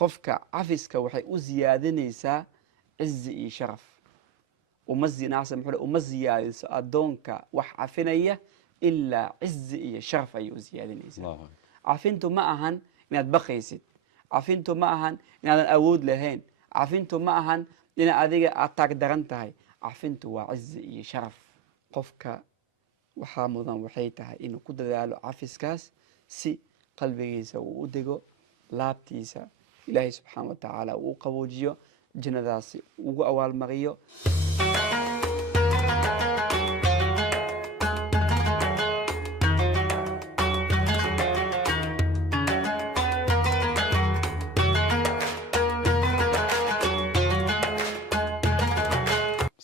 qofka cafiska waxay u ziyaadinaysaa cizi iyo sharaf uma ziyaadiso addoonka wax cafinaya ilaa cizi iyo sharaf ayay u ziyaadinaysaa. cafintu ma ahan inaad baqaysid, cafintu ma ahan inaadan awood lahayn, cafintu ma ahan ina adiga aad taag daran tahay. cafintu waa cizi iyo sharaf. qofka waxaa mudan waxay tahay inuu ku dadaalo cafiskaas si qalbigiisa uu u dego, laabtiisa ilaahay subxaana wa tacaala uu u qaboojiyo, jannadaasi ugu abaalmariyo.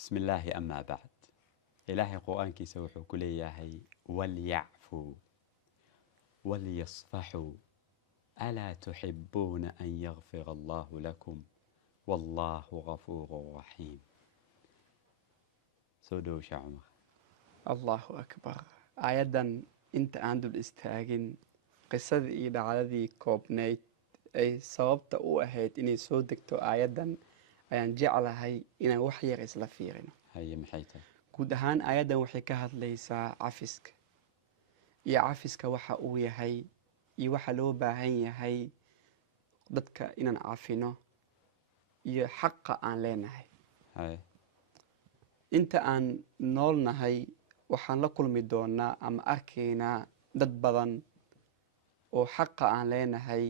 بسم الله أما بعد. إلهي قرآن كيسا وحو كلياهي وليعفوا وليصفحوا ألا تحبون أن يغفر الله لكم والله غفور رحيم. سودو شعمر. الله أكبر. آيادا انت عندو الاستاغين قصة إيدا عددي كوبنيت أي صوابت أو أهيت إني سودكتو آيادا ayaan jeclahay inaan wax yar isla fiirino. guud ahaan aayaddan waxay ka hadlaysaa cafiska iyo cafiska waxa uu yahay iyo waxa loo baahan yahay dadka inaan cafino iyo xaqa aan leenahay. inta aan noolnahay waxaan la kulmi doonaa ama arkaynaa dad badan oo xaqa aan leenahay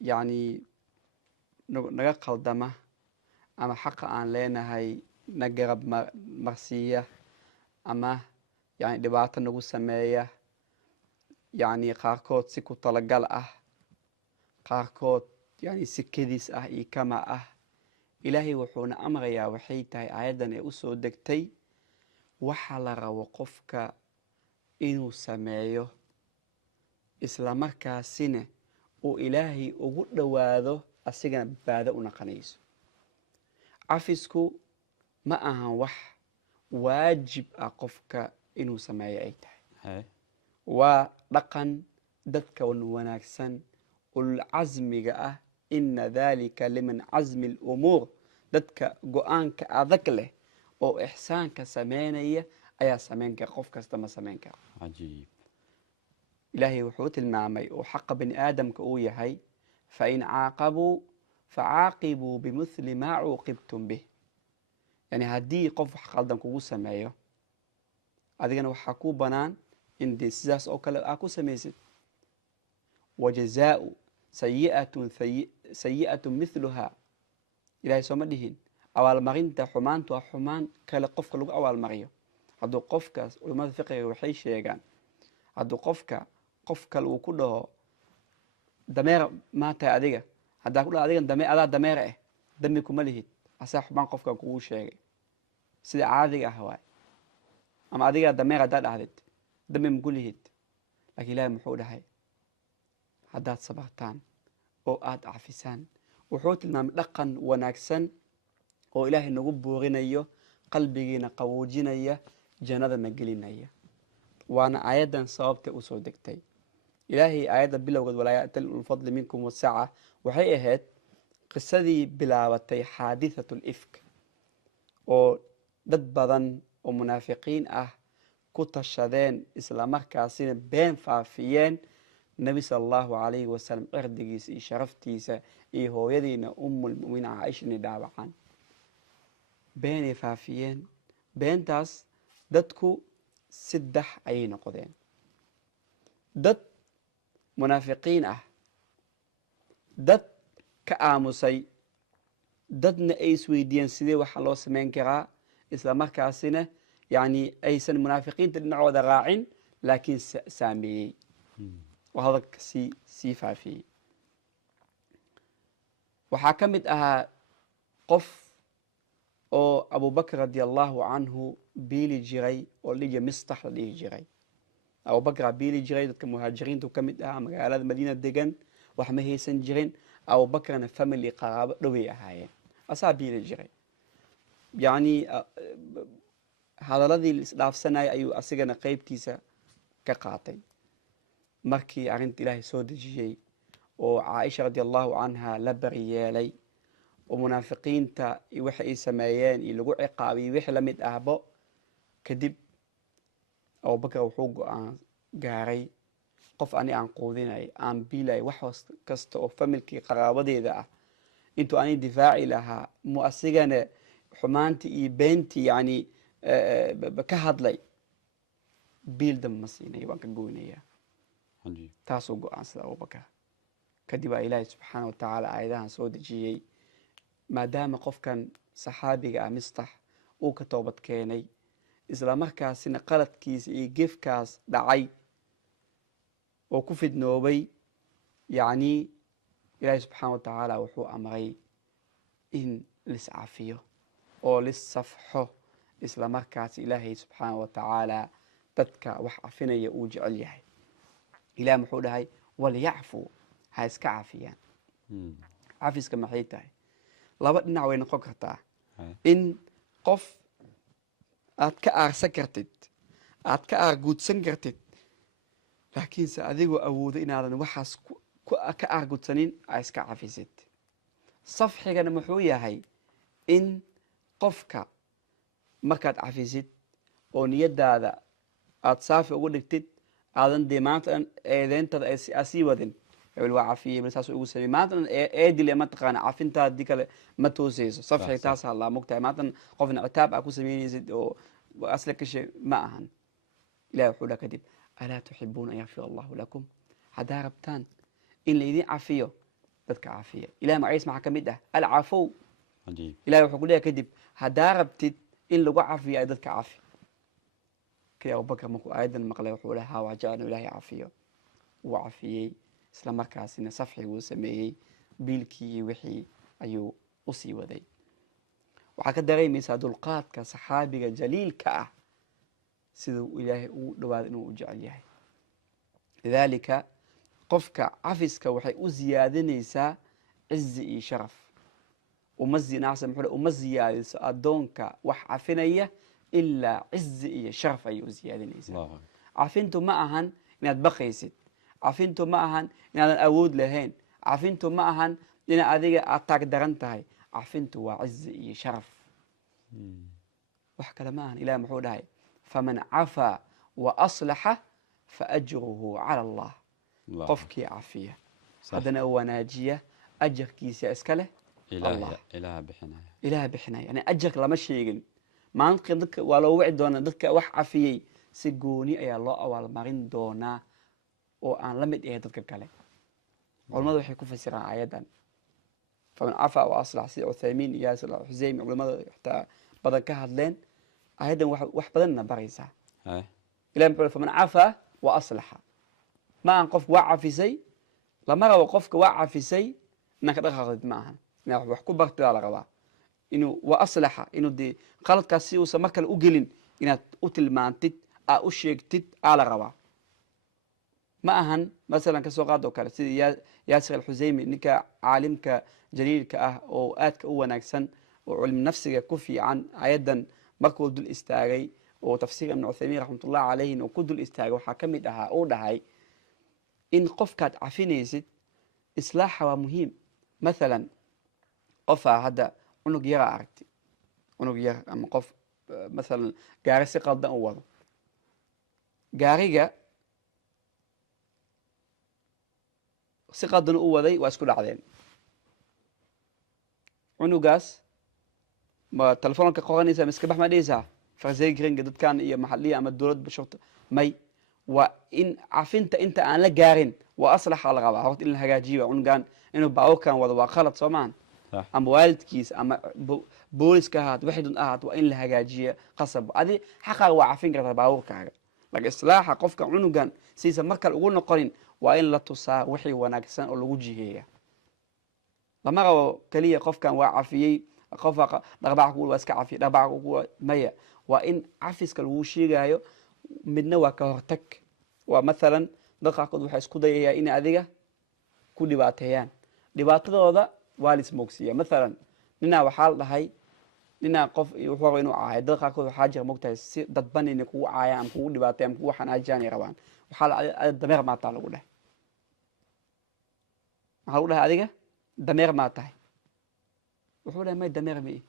yacni naga qaldama ama xaqa aan leenahay na garab marsiiya ama yani dhibaato nagu sameeya, yani qaarkood si ku talagal ah, qaarkood yani si kedis ah iyo kama ah. ilaahay wuxuuna amrayaa waxay tahay aayaddan ee usoo degtay waxa la rabo qofka inuu sameeyo isla markaasina uu ilaahay ugu dhowaado asigana badbaado u naqanayso. cafisku ma ahan wax waajib ah qofka inuu sameeyo ay tahay. waa dhaqan dadka wanaagsan ulcasmiga ah. ina dalika liman casmi lumuur. dadka go-aanka adag leh oo ixsaanka sameynaya ayaa sameyn kara, qof kasta ma sameyn karo. ilaahay wuxuu tilmaamay oo xaqa bani aadamka uu yahay fain caaqabuu facaaqibuu bimithli maa cuuqibtum bih. yani haddii qof wax qaldan kugu sameeyo adigana waxaa kuu banaan in dee sidaas oo kale aa ku samaysid. wajazaau sayi'atun mithluhaa. ilahay sooma dhihin abaalmarinta xumaantu waa xumaan kale qofka lagu abaalmariyo. hadduu qofkaas culimmada fiqiga waxay sheegaan hadduu qof kale uu ku dhaho dameer maa tahay adiga, haddaa ku dhaho adigan adaa dameer ah dambi kuma lihid, asaa xubaan qofkan kugu sheegay sida caadiga ah waay. ama adigaa dameer haddaa dhahdid dambi maku lihid. laakiin ilaahi muxuu dhahay haddaad sabartaan oo aada cafisaan. wuxuu tilmaamay dhaqan wanaagsan oo ilaahay nagu buurinayo, qalbigiina qawoojinaya, jannadana gelinaya. waana aayaddan sababta usoo degtay. ilaahay aayadda bilowgeed walaa ya'tali ulul fadli minkum wasaca waxay ahayd qisadii bilaabatay xaadithatu lifk oo dad badan oo munaafiqiin ah ku tashadeen islamarkaasina been faafiyeen nebi sala allahu calayhi wasalam cirdigiisa iyo sharaftiisa iyo hooyadiina umulmuminiin caaisha inay dhaawacaan. beenay faafiyeen. beentaas dadku saddex ayay noqdeen. dad munaafiqiin ah, dad ka aamusay, dadna ay isweydiiyeen sidee waxaa loo sameyn karaa, isla markaasina yani aysan munaafiqiinta dhinacooda raacin laakiin saameeyey oo hadalka sii faafiyey. waxaa ka mid ahaa qof oo abubakr radi allahu canhu biili jiray oo la dhihi jiray mistax la dhihi jiray. abubakraa biili jiray, dadka muhaajiriintu ka mid ahaa, magaalada madiina degan, wax ma haysan jirin. abubakrna family qaraabo dhoway ahaayeen, asaa biili jiray. yani hadaladii isdhaafsanayay ayuu asigana qeybtiisa ka qaatay. markii arrinta ilaahay soo dejiyey oo caaisha radi allahu canha la baryeelay oo munaafiqiinta iyo waxa ay sameeyeen iyo lagu ciqaabiyey wixii lamid ahbo kadib abubakar wuxuu go-aan gaaray qof ani aan quudinay aan biilay wax kasta oo familkii qaraabadeeda ah intuu ani difaaci lahaa mu asigana xumaantii iyo beentii yani ka hadlay biil damba ma siinay waan ka goynayaa taasuu go-aansada abubakar kadib baa ilaahay subxaana watacaala aayadahan soo dejiyey maadaama qofkan saxaabiga ah mistax uu ka toobad keenay isla markaasina qaladkiisa iyo gefkaas dhacay oo ku fidnoobay yacni ilaahay subxaana watacaala wuxuu amray in liscafiyo oo lissafxo isla markaas ilaahay subxaana watacaala dadka wax cafinaya uu jecel yahay ilaah muxuu dhahay walyacfuu ha iska cafiyaan cafiska maxay tahay laba dhinac way noqon kartaa in qof aad ka aarsan kartid aad ka aarguudsan kartid laakiinse adigoo awoodo inaadan waxaas ka aargudsanin aa iska cafisid safxigana muxuu yahay in qofka markaad cafisid oo niyadaada aad saafi ugu dhigtid aadan dee maanta dhan eedeyntada aa sii wadin hebel waa cafiyey hebel saas ugu samey maanta dhan eedile mataqaana cafintaadii kale ma tooseyso safxig taas hadlaa mogtahay maanta dhan qofna citaab aa ku sameynaysid oo asla kashe ma ahan ilahi wuxuu dhaha kadib alaa tuxibuuna an yakfir allahu lakum haddaa rabtaan in laydin cafiyo dadka cafiya ilahi magaciis maxaa ka mid ah alcafow ilahi wuxuu ku leeyahay kadib haddaa rabtid in lagu cafiyo ay dadka cafi kii abubakar markuu aayadan maqlay wuxuu dhaha waa jecel ilaahay cafiyo wuu cafiyey isla markaasina safxiguu sameeyey biilkii iyo wixii ayuu usii waday waxaa ka dareemaysaa dulqaadka saxaabiga jaliilka ah siduu ilaahay ugu dhawaado inuu u jecel yahay lidaalika qofka cafiska waxay u ziyaadinaysaa cizi iyo sharaf uma ziyaadiso adoonka wax cafinaya ilaa cizi iyo sharaf ayay u ziyaadinaysaa cafintu ma ahan inaad baqaysid cafintu ma ahan inaadan awood lahayn cafintu ma ahan ina adiga aad taag daran tahay cafintu waa cizi iyo sharaf wax kale ma ahan ilahi muxuu dhahay faman cafaa wa aslaxa faajruhu cala allah qofkii cafiya haddana wanaajiya ajarkiisa iska leh allah ilaah bixinaya yani ajarka lama sheegin maalinka dadka waa loo wici doonaa dadka wax cafiyey si gooni ayaa loo abaalmarin doonaa oo aan la mid ahay dadka kale culamadu waxay ku fasiraan ayadan faman cafaa wa aslax sida cuthaymiin iyo xuseymi culamada xitaa badan ka hadleen ayadan wax badanna baraysaa ilahi muxuu faman cafaa wa aslaxa ma ahan qofka waa cafisay lama rabo qofka waa cafisay inaan ka dhaqaaqdid ma ahan inaad wax ku bartidaa la rabaa inuu wa aslaxa inuu dee qaladkaas si uusan mar kale u gelin inaad u tilmaantid aa u sheegtid aa la rabaa ma ahan masalan kasoo qaad oo kale sida yaasir alxuseymi ninka caalimka jaliilka ah oo aadka u wanaagsan oo cilmi nafsiga ku fiican ayadan markuu dul istaagay oo tafsiir ibn cuthaymiin raxmatullahi calayhin oo ku dul istaagay waxaa ka mid ahaa uu dhahay in qofkaad cafinaysid islaaxa waa muhiim mathalan qofaa hadda cunug yaraa aragti cunug yar ama qof mathalan gaari si qaldan u wado gaariga si qaldan u waday waa isku dhacdeen cunugaas ma telefoonka qoranaysaa miska bax ma dhihaysaa farsegringa dadkan iyo maxaliya ama dowladda shurta may waa in cafinta inta aan la gaarin waa aslaxa la rabaa horta in la hagaajiyo cunugan inuu baaburkan wado waa khalad soo maahan ama waalidkiis ama booliska ahaat waxidun ahaat waa in la hagaajiya qasab adi xaqaaga waa cafin kartaa baaburkaaga lakin islaaxa qofka cunugan siisa markale ugu noqonin waa in la tusaa wixii wanaagsan oo lagu jiheeya lama rabo keliya qofkan waa cafiyey qofa dhaqbac ku waa iska cafiyey dhaqbac ku maya waa in cafiska lagu sheegayo midna waa ka hortag waa mathalan dad qaarkood waxay isku dayayaa in adiga ku dhibaateeyaan dhibaatadooda waa lismoogsiiya mathalan ninaa waxaa la dhahay ninaa qof wuxuu raba inuu caayo dad qaarkood waxaa jira mogtahay si dadban inay kugu caayaan ama kugu dhibaateyan ama kugu xanaajiyaan ay rabaan waxaa la dameer maataa lagu dheh maxaa lagu dhahay adiga dameer maa tahay wuxuu dhahay may dameer mi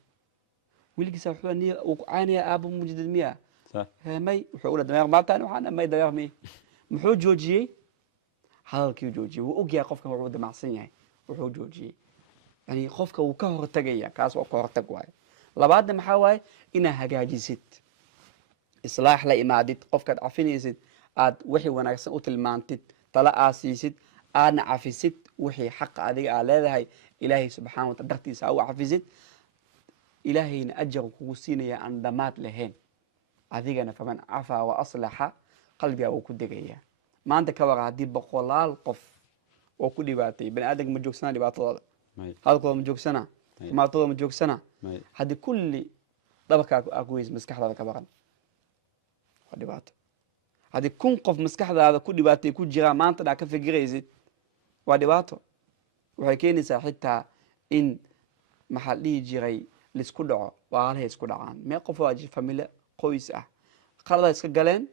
wiilkiisa wuxuu dhahay niya uu ku caynaya aabbo mujidid miya صح may wuxuu dhahay dameer maa tahay waxaan may dameer mi muxuu joojiyey hadalkii joojiyey wuu ogyahay qofkan wuxuu damacsan yahay wuxuu joojiyey yani qofka wuu ka hortagaya kaas waa ka hortag waaye labaadna maxaa waaye inaad hagaajisid islaax la imaadid qofkaad cafinaysid aad wixii wanaagsan u tilmaantid tala aad siisid aadna cafisid wixii xaqa adiga aad leedahay ilaahay subxana wataala dartiisa aa u cafisid ilaahayna ajar kugu siinaya aan dhammaad lahayn adigana faman cafaa wa aslaxa qalbigaa wuu ku degayaa maanta ka waqa haddii boqolaal qof oo ku dhibaatay bani aadamka ma joogsanaa dhibaatadooda hadalkooda ma joogsanaa xumaatadooda ma joogsanaa haddii kulli dhabarkaa aa ku weysid maskaxdaada ka baqan waa dhibaato haddii 1000 qof maskaxdaada ku dhibaatay ku jiraan maanta dhaa ka fikiraysid waa dhibaato waxay keenaysaa xitaa in maxaa dhihi jiray laisku dhaco waalahay isku dhacaan mee qof waa famile qoys ah qalada iska galeen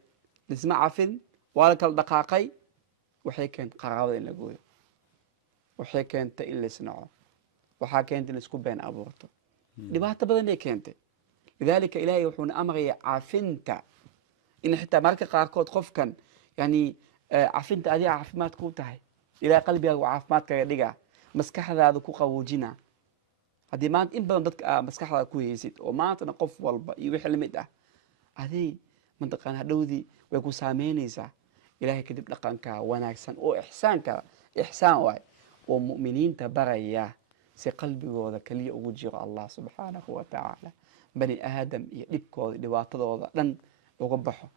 lisma cafin waa la kala dhaqaaqay waxay keentay qaraabada in la gooyo waxay keentay in laisnaco waxaa keentay in laisku been abuurto dhibaato badan ay keentay lidaalika ilaahay wuxuuna amraya cafinta in xitaa marka qaarkood qofkan yani cafinta adiga caafimaad ku tahay ilaahay qalbigaaga caafimaadkaaga dhiga maskaxdaada ku qawoojina haddii maanta in badan dadka maskaxdaada ku haysid oo maantana qof walba iyo wixii lamid ah aday mantaqaan hadhowdii way ku saameynaysaa ilaahay kadib dhaqanka wanaagsan oo ixsaan waay oo mu'miniinta baraya si qalbigooda kaliya ugu jiro allah subxaanahu wa tacaala bani aadam iyo dhibkooda dhibaatadooda dhan uga baxo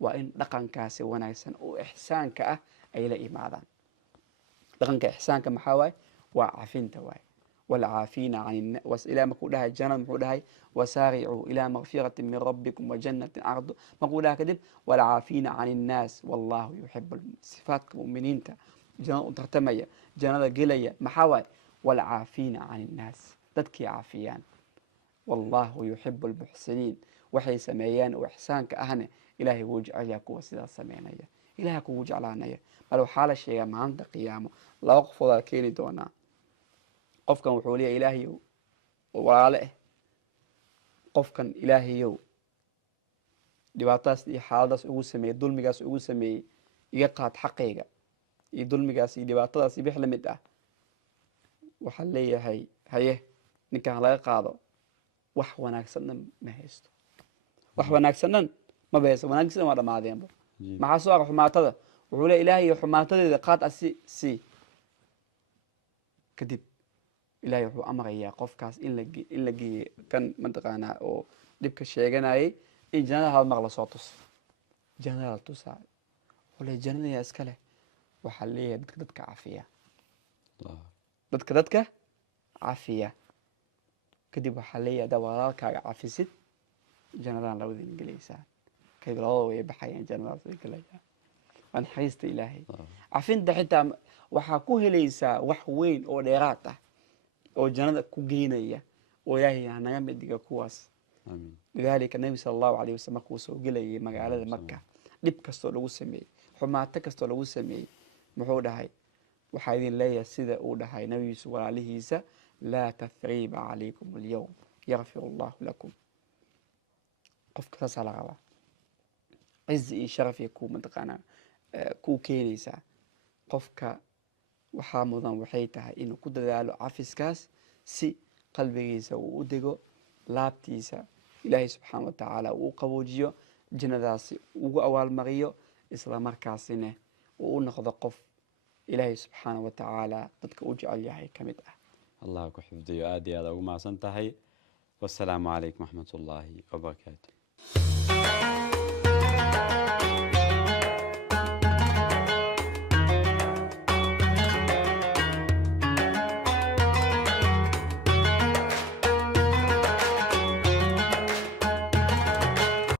waa in dhaqankaasi wanaagsan oo ixsaanka ah ay la imaadaan dhaqanka ixsaanka maxaa waaye waa cafinta waaye walcaafiina can ilaa markuu dhahay jannad muxuu dhahay wasaaricuu ilaa makfirati min rabbikum wajannatin cardu markuu dhahay kadib walcaafiina can innaas wallahu yuxibu sifaadka mu'miniinta jannada u tartamaya jannada gelaya maxaa waaye walcaafiina can innaas dadkii caafiyaan wallahu yuxibu almuxsiniin waxay sameeyaan oo ixsaanka ahna ilaahay wuu jecelyaa kuwa sidaas sameynaya ilahay kugu jeclaanaya bal waxaa la sheegaa maalinta qiyaamo laba qofoodaa keeni doonaa qofkan wuxuu leeyahay ilaahayow walaale ah qofkan ilaahayow dhibaatadaas iyo xaaladaas ugu sameeyey dulmigaas ugu sameeyey iga qaad xaqayga iyo dulmigaas iyo dhibaatadaas iyo wix la mid ah waxaa leeyahay haye ninkan laga qaado wax wanaagsan dhan ma haysto wax wanaagsan dhan ma haysto wanaagsan waa dhamaadeenba maxaa soo xumaatada wuxuu leeyahay ilaahayow xumaatadeeda qaad si kadib ilaahay wuxuu amrayaa qofkaas in la geeyo kan mataqaanaa oo dhibka sheeganayay in jannada hal mar lasoo tuso jannada la tusaa wala jannada iska leh waxaa leeyahay dadka cafiya dadka cafiya kadib waxaa leeyahay haddaa walaalkaaga cafisid jannadan labadin gelaysaa kadib labada way baxayaan jannadaas way gelayaan waa naxariista ilaahay cafinta xitaa waxaa ku helaysaa wax weyn oo dheeraad ah oo jannada ku geynaya oo ilaahay naga mid dhiga kuwaas lidaalika nabi sala allahu alayh wasalam markuu soo gelayay magaalada maka dhib kastoo lagu sameeyey xumaato kastoo lagu sameeyey muxuu dhahay waxaa idin leeyahay sida uu dhahay nabigiisu walaalihiisa laa tathriiba calaykum alyawm yakfir allahu lakum qofka saasaa la rabaa cizi iyo sharafay ku mataqaanaa ku keenaysaa qofka waxaa mudan waxay tahay inuu ku dadaalo cafiskaas si qalbigiisa uu u dego laabtiisa ilaahay subxaana wa tacaala uu qaboojiyo jannadaasi ugu abaalmariyo isla markaasina uu u noqdo qof ilaahay subxaana wa tacaala dadka u jecel yahay ka mid ah allah ku xifdiyo aad iyo aad ugu mahadsan tahay wasalaamu calaykum waraxmat ullaahi wabarakaatu